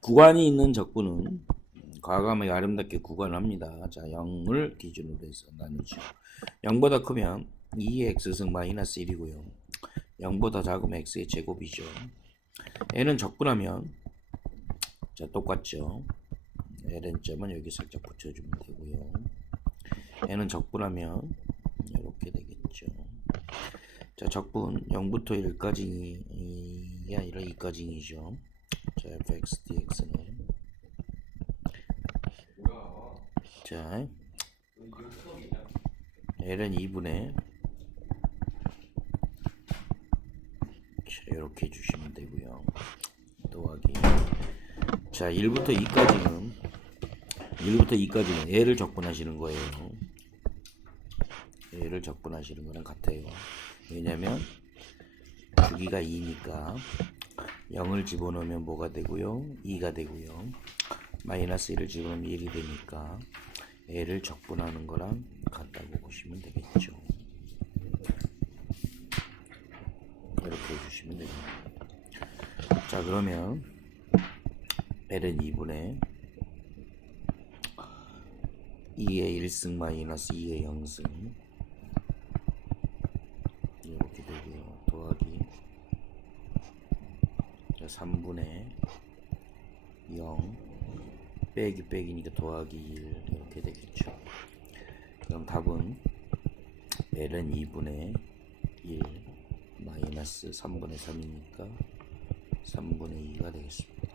구간이 있는 적분은 과감하게 아름답게 구간합니다. 자, 0을 기준으로 해서 나누죠. 0보다 크면 2의 x승 마이너스 1이고요. 0보다 작으면 x의 제곱이죠. n은 적분하면 자 똑같죠. ln점은 여기 살짝 붙여주면 되고요. n은 적분하면 이렇게 되겠죠. 자 적분 0부터 1까지 이 아니라 2까지이죠. 자 fx dx는 자 l은 2분의 자 이렇게 해주시면 되고요. 더하기 자 1부터 2까지는 1부터 2까지는 애를 적분하시는 거예요. 애를 적분하시는 거랑 같아요. 왜냐면 주기가 2니까 0을 집어넣으면 뭐가 되고요? 2가 되고요. 마이너스 1을 집어넣으면 1이 되니까 애를 적분하는 거랑 같다고 보시면 되겠죠. 이렇게 해주시면 됩니다. 자 그러면 L은 2분의 2의 1승 마이너스 2의 0승 이렇게 되고요. 더하기 자, 3분의 0 빼기 빼기니까 더하기 1 이렇게 되겠죠. 그럼 답은 L은 2분의 1 마이너스 3분의 3이니까 3분의 2가 되겠습니다.